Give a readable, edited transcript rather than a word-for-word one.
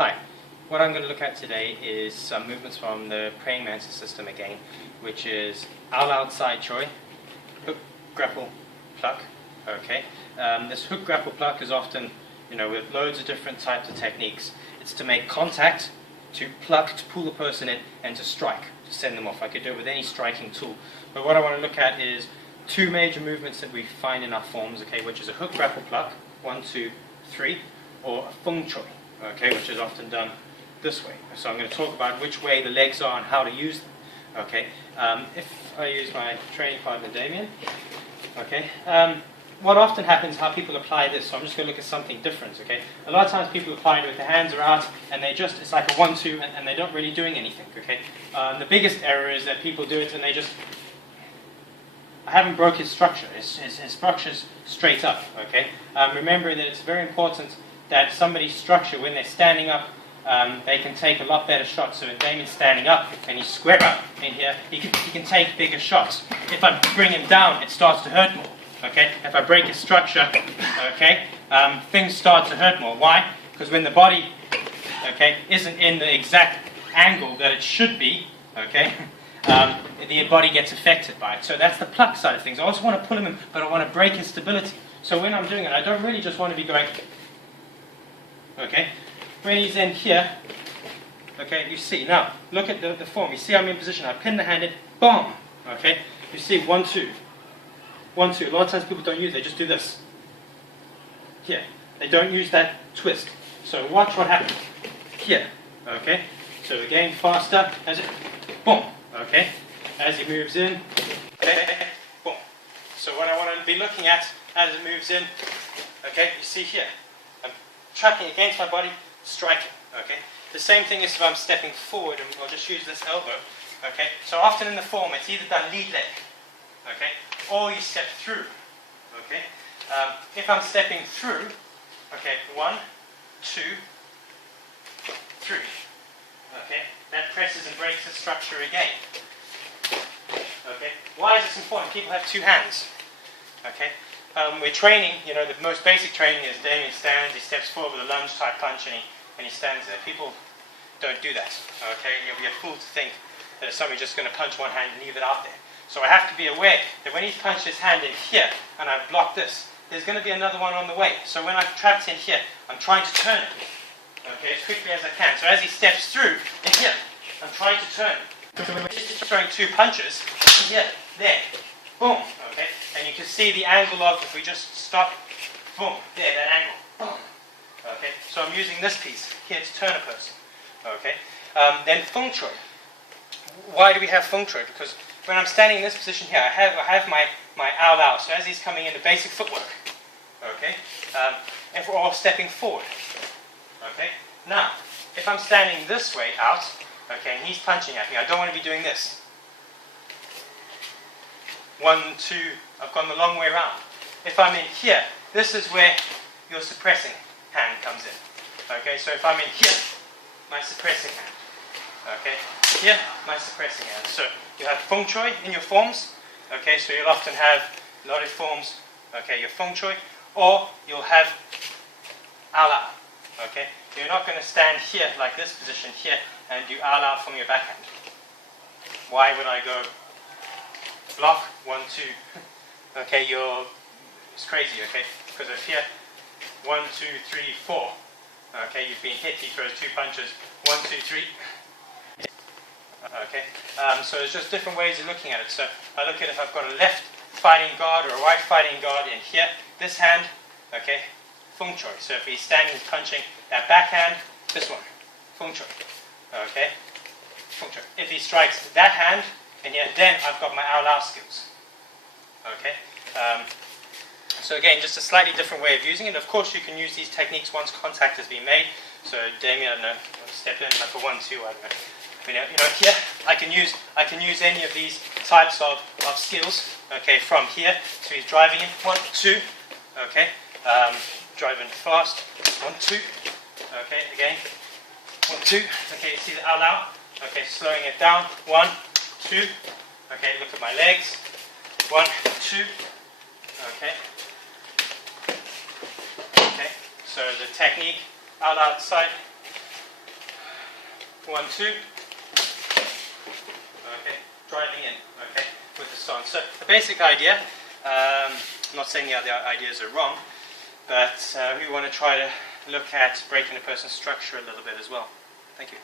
Hi, what I'm going to look at today is some movements from the praying mantis system again, which is tsai, choi, hook, grapple, pluck. Okay, this hook, grapple, pluck is often, with loads of different types of techniques. It's to make contact, to pluck, to pull the person in, and to strike, to send them off. I could do it with any striking tool. But what I want to look at is two major movements that we find in our forms, okay, which is a hook, grapple, pluck, 1, 2, 3, or a fung, choi, okay, which is often done this way. So I'm going to talk about which way the legs are and how to use them. Okay, if I use my training partner Damien, okay, what often happens, how people apply this, so I'm just going to look at something different, okay. A lot of times people apply it with the hands are out and it's like a 1-2 and they're not really doing anything, okay. The biggest error is that people do it and they just, I haven't broke his structure, his structure's straight up, okay. Remember that it's very important that somebody's structure, when they're standing up, they can take a lot better shots. So when Damien's standing up and he's square up in here, he can take bigger shots. If I bring him down, it starts to hurt more. Okay? If I break his structure, okay, things start to hurt more. Why? Because when the body, okay, isn't in the exact angle that it should be, okay, the body gets affected by it. So that's the pluck side of things. I also want to pull him in, but I want to break his stability. So when I'm doing it, I don't really just want to be going, okay. When he's in here, okay, you see, now, look at the form. You see I'm in position. I pin the hand in, boom, okay. You see, 1, 2. 1, 2. A lot of times people don't use it. They just do this. Here. They don't use that twist. So watch what happens. Here, okay. So again, faster, as it, boom, okay. As he moves in, okay, boom. So what I want to be looking at as it moves in, okay, you see here. I'm tracking against my body, striking, okay? The same thing is if I'm stepping forward, and I'll just use this elbow, okay? So often in the form, it's either done lead leg, okay? Or you step through, okay? If I'm stepping through, okay, 1, 2, 3, okay? That presses and breaks the structure again, okay? Why is this important? People have two hands, okay? We're training, the most basic training is Damien stands, he steps forward with a lunge type punch and he stands there. People don't do that, okay? You'll be a fool to think that somebody's just going to punch one hand and leave it out there. So I have to be aware that when he's punched his hand in here and I've blocked this, there's going to be another one on the way. So when I've trapped in here, I'm trying to turn it, okay, as quickly as I can. So as he steps through in here, I'm trying to turn it. So when we're just throwing two punches, here, there, boom, okay? And you can see the angle of, if we just stop, boom, there, that angle, boom. Okay, so I'm using this piece here to turn a person. Okay, then fung choi. Why do we have fung choi? Because when I'm standing in this position here, I have my ao. So as he's coming in, the basic footwork. Okay, and we're all stepping forward. Okay, now if I'm standing this way out, okay, and he's punching at me, I don't want to be doing this. 1, 2. I've gone the long way around. If I'm in here, this is where your suppressing hand comes in. Okay, so if I'm in here, my suppressing hand. Okay, here, my suppressing hand. So you have fung choi in your forms. Okay, so you'll often have a lot of forms. Okay, your fung choi, or you'll have ao. Okay, you're not going to stand here like this position here and do ao from your backhand. Why would I go block 1, 2? Okay, it's crazy. Okay, because of here. 1, 2, 3, 4. Okay, you've been hit. He throws 2 punches. 1, 2, 3. Okay, so there's just different ways of looking at it. So I look at if I've got a left fighting guard or a right fighting guard in here. This hand, okay, fung choi. So if he's standing, he's punching that backhand. This one, fung choi. Okay, fung choi. If he strikes that hand, and here, then I've got my ao skills. Okay. So again, just a slightly different way of using it. Of course, you can use these techniques once contact has been made. So Damien, I don't know, step in like a 1, 2, I don't know. Here I can use any of these types of skills. Okay, from here. So he's driving in 1, 2. Okay, driving fast. 1, 2. Okay, again 1, 2. Okay, you see the ao. Okay, slowing it down. 1, 2. Okay, look at my legs. 1, 2. Okay. Okay, so the technique, ao tsai, 1, 2. Okay, driving in, okay, with the stance. So the basic idea, I'm not saying the other ideas are wrong, but we want to try to look at breaking a person's structure a little bit as well. Thank you.